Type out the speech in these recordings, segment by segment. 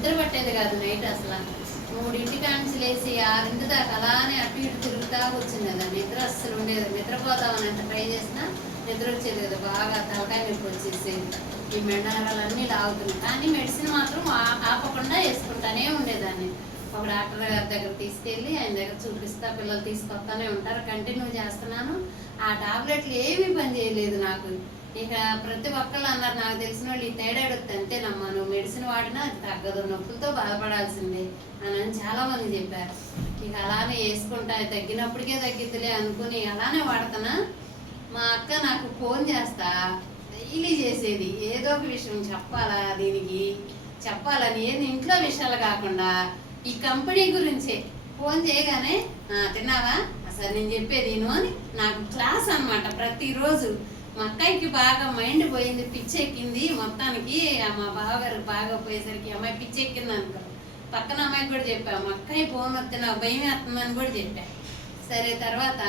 నిద్ర పట్టేది కాదు నైట్ అసలు. 3 కాంచి లేచి 6 దాకా అలానే అటు ఇటు తిరుగుతా కూర్చునేది. నిద్ర అస్సలు ఉండేది. నిద్రపోదామని అంటే ట్రై చేసినా నిద్ర వచ్చేది కదా, బాగా తలకాయ నొప్పి వచ్చేసేది. ఈ మెండనరాలన్నీ లాగుతున్నాయి. కానీ మెడిసిన్ మాత్రం ఆపకుండా వేసుకుంటానే ఉండేదాన్ని. ఒక డాక్టర్ గారి దగ్గర తీసుకెళ్ళి ఆయన దగ్గర చూపిస్తా, పిల్లలు తీసుకొస్తానే ఉంటారు, కంటిన్యూ చేస్తున్నాను. ఆ టాబ్లెట్లు ఏమీ పని చేయలేదు నాకు. ఇక ప్రతి ఒక్కళ్ళు అన్నారు, నాకు తెలిసిన వాళ్ళు, ఈ థైరాయిడ్ వస్తే అంతేనమ్మా, నువ్వు మెడిసిన్ వాడినా అది తగ్గదు, నొప్పులతో బాధపడాల్సిందే అని చాలా మంది చెప్పారు. ఇక అలానే వేసుకుంటా, తగ్గినప్పటికే తగ్గిద్దిలే అనుకుని అలానే వాడుతున్నా. మా అక్క నాకు ఫోన్ చేస్తా డైలీ చేసేది, ఏదో ఒక విషయం చెప్పాలా దీనికి చెప్పాలని. ఏది ఇంట్లో విషయాలు కాకుండా ఈ కంపెనీ గురించే ఫోన్ చేయగానే తిన్నావా అసలు నేను చెప్పేది అని నాకు క్లాస్ అనమాట ప్రతిరోజు. మా అక్కయ్యకి బాగా మైండ్ పోయింది, పిచ్చెక్కింది మొత్తానికి. మా బావగారు బాగా పోయేసరికి అమ్మాయి పిచ్చెక్కింది అనుకో. పక్కన అమ్మాయికి కూడా చెప్పా, మా అక్కయ్య ఫోన్ వస్తే నాకు భయం వేస్తుందని కూడా చెప్పా. సరే తర్వాత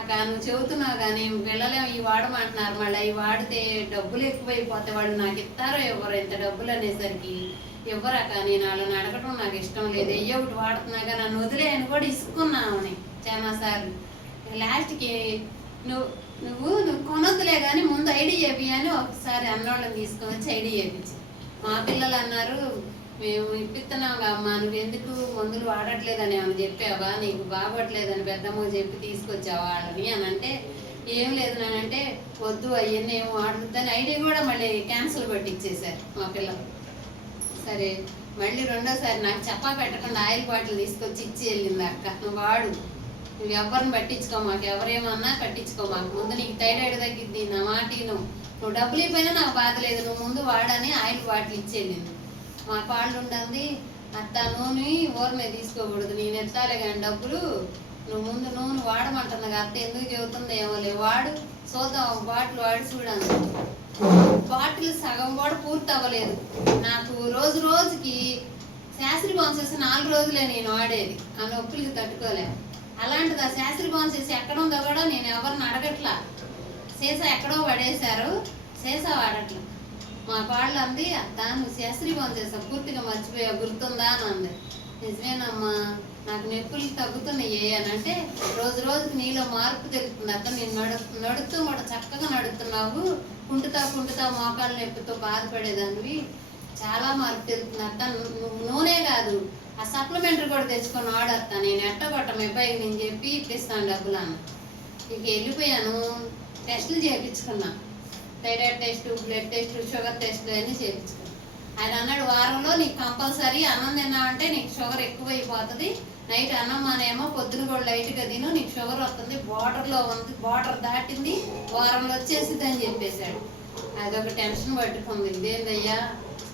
అక్క నువ్వు చెబుతున్నావు కానీ పిల్లలేమో ఈ వాడమంటున్నారు, మళ్ళీ ఈ వాడితే డబ్బులు ఎక్కువైపోతే వాళ్ళు నాకు ఇస్తారో ఎవరు ఇంత డబ్బులు అనేసరికి ఎవరక్క, నేను వాళ్ళని అడగటం నాకు ఇష్టం లేదు, అయ్యో ఒకటి వాడుతున్నాగా నన్ను వదిలేయని కూడా ఇసుకున్నామని చాలా సార్లు. లాస్ట్కి నువ్వు కొనొద్దులే కానీ ముందు ఐడి చెప్పి అని ఒకసారి అన్నోళ్ళని తీసుకొని వచ్చి ఐడి చేయించి, మా పిల్లలు అన్నారు మేము ఇప్పిస్తున్నాం అమ్మా, నువ్వెందుకు మందులు వాడట్లేదని ఏమని చెప్పావా, నీకు బాగోట్లేదని పెద్దమ్మ చెప్పి తీసుకొచ్చావా వాళ్ళని అని అంటే, ఏం లేదు నానంటే వద్దు అవన్నీ ఏం వాడుతుందని ఐడి కూడా మళ్ళీ క్యాన్సిల్ కొట్టిచ్చేసారు మా పిల్లలు. సరే మళ్ళీ రెండోసారి నాకు చెప్పా పెట్టకుండా ఆయిల్ బాటిల్ తీసుకొచ్చి ఇచ్చి వెళ్ళింది, అక్క నువ్వు వాడు, నువ్వు ఎవరిని పట్టించుకో మాకు, ఎవరేమన్నా పట్టించుకో మాకు, ముందు నీకు థైరాయిడ్ తగ్గిద్ది నా మాట నువ్వు డబ్బులు ఇవ్వైనా నాకు బాధ లేదు, నువ్వు ముందు వాడని ఆయిల్ బాటిల్ ఇచ్చేళ్ళింది. మా పాళ్ళు ఉంటుంది అత్త నూనె ఊరనే తీసుకోకూడదు, నేను ఎత్తాలే కానీ డబ్బులు, నువ్వు ముందు నూనె వాడమంటుంది అత్త ఎందుకు చెబుతుంది ఏమోలే వాడు చూద్దాం బాటిల్ వాడి చూడండి. బాటిల్ సగం కూడా పూర్తి అవ్వలేదు నాకు. రోజు రోజుకి శాస్త్రి బాన్సేసి 4 రోజులే నేను వాడేది, ఆ నొప్పులకి తట్టుకోలే. అలాంటిది ఆ శాస్త్రి బాన్సేసి ఎక్కడ ఉందో కూడా నేను ఎవరిని అడగట్లా, సీసా ఎక్కడో పడేశారు, సీసా వాడట్లా. మా పాళ్ళు అంది అత్త నువ్వు శాస్త్రి బాన్సేసావు పూర్తిగా మర్చిపోయావు గుర్తుందా అని అంది. నిజమేనమ్మా నాకు నొప్పులు తగ్గుతున్నాయి అని అంటే, రోజు రోజుకి నీలో మార్పు తెలుస్తుంది అత్త, నేను నడుస్తూ కూడా చక్కగా నడుస్తున్నావు, కుంటుతా మోకాళ్ళ నొప్పితో బాధపడేదానివి, చాలా మార్పు తెలుస్తుంది అత్త, నువ్వు నూనె కాదు ఆ సప్లిమెంటరీ కూడా తెచ్చుకొని వాడత్తా, నేను ఎట్టగొట్ట మీ అబ్బాయికి నేను చెప్పి ఇప్పిస్తాను డబ్బులు అన్న. ఇక వెళ్ళిపోయాను, టెస్టులు చేయించుకున్నా, thyroid test, blood test, sugar టెస్ట్లు అన్నీ చేయించుకున్నాను. ఆయన అన్నాడు వారంలో నీకు కంపల్సరీ అన్నం తిన్నావంటే నీకు షుగర్ ఎక్కువైపోతుంది, నైట్ అన్నం అనేమో పొద్దున కూడా లైట్గా తిను, నీకు షుగర్ వస్తుంది, బార్డర్లో ఉంది, బార్డర్ దాటింది, వారంలో వచ్చేసింది అని చెప్పేశాడు. అదొక టెన్షన్ పట్టుకుంది, ఇదేందయ్యా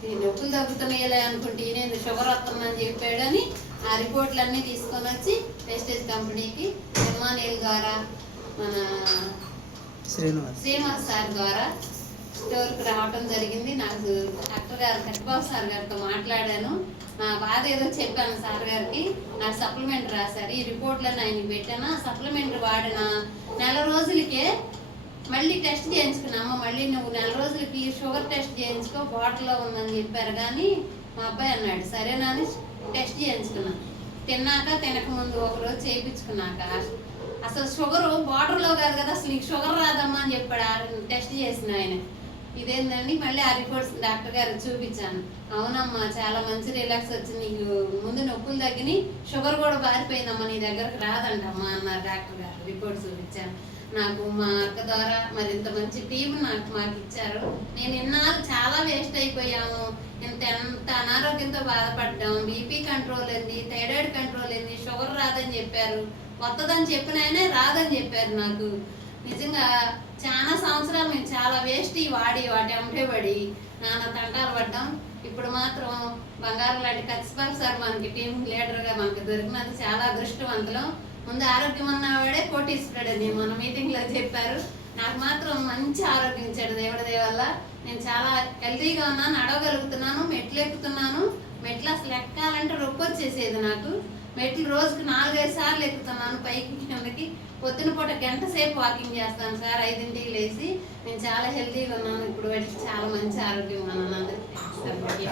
ఈ నొప్పులు తగ్గుతున్నాయిలే అనుకుంటే నేను షుగర్ వస్తుందని చెప్పాడని ఆ రిపోర్ట్లన్నీ తీసుకొని వచ్చి వెస్టేజ్ కంపెనీకి నిర్మాణీల ద్వారా మన శ్రీనివాస్ సార్ ద్వారా స్టోర్కి రావటం జరిగింది. నాకు డాక్టర్ గారు కట్టిబాబు సార్ గారితో మాట్లాడాను, నా బాధ ఏదో చెప్పాను సార్ గారికి, నాకు సప్లిమెంట్ రాశారు, ఈ రిపోర్ట్లను ఆయనకి పెట్టాను. సప్లిమెంట్ వాడిన 4 రోజులకే మళ్ళీ టెస్ట్ చేయించుకున్నాము. మళ్ళీ నువ్వు 4 రోజులకి షుగర్ టెస్ట్ చేయించుకో బాటిల్లో ఉందని చెప్పారు. కానీ మా అబ్బాయి అన్నాడు సరేనా అని టెస్ట్ చేయించుకున్నాను. తిన్నాక తినకముందు ఒకరోజు చేయించుకున్నాక అసలు షుగరు బార్డర్లో కాదు కదా, అసలు నీకు షుగర్ రాదమ్మా అని చెప్పాడు టెస్ట్ చేసిన ఆయన. ఇదేంటండి మళ్ళీ ఆ రిపోర్ట్స్ డాక్టర్ గారికి చూపించాను. అవునమ్మా చాలా మంచి రిలాక్స్ వచ్చింది, నీకు ముందు నొప్పులు తగ్గినాయి, షుగర్ కూడా బారిపోయిందమ్మా, నీ దగ్గరకు రాదంటమ్మా అన్నారు డాక్టర్ గారు. రిపోర్ట్స్ చూపించాను. నాకు మా అక్క ద్వారా మరి ఇంత మంచి టీం మాకు ఇచ్చారు. నేను ఇన్నాళ్ళు చాలా వేస్ట్ అయిపోయాము, ఎంత అనారోగ్యంతో బాధపడ్డాం, బీపీ కంట్రోల్ ఏంది, థైరాయిడ్ కంట్రోల్ ఏంది, షుగర్ రాదని చెప్పారు, కొత్తదని చెప్పిన ఆయనే రాదని చెప్పారు. నాకు నిజంగా చాలా సంవత్సరాలు మేము చాలా వేస్ట్ వాటి అమ్మటే పడి నాన్న తంటాలు పడ్డాం. ఇప్పుడు మాత్రం బంగారు లాంటి కచ్చిబాబు సార్ మనకి టీం లీడర్గా మనకి దొరికినందుకు చాలా అదృష్టవంతులం. ముందు ఆరోగ్యం ఉన్నవాడే కోటీశ్వరుడని మన మీటింగ్లో చెప్పారు. నాకు మాత్రం మంచి ఆరోగ్యం ఇచ్చాడు దేవుడి దయ వల్ల. నేను చాలా హెల్తీగా ఉన్నాను, నడవగలుగుతున్నాను, మెట్లు ఎక్కుతున్నాను. మెట్లు అసలు ఎక్కాలంటే రొప్పి వచ్చేసేది నాకు. మెట్లు రోజుకు 4-5 సార్లు ఎక్కుతున్నాను పైకి కిందకి. పొద్దున పూట గంట సేపు వాకింగ్ చేస్తాను సార్, 5ంటికి లేచి. నేను చాలా హెల్తీగా ఉన్నాను, ఇప్పుడు వాటికి చాలా మంచి ఆరోగ్యం ఉన్నాను. అందరికీ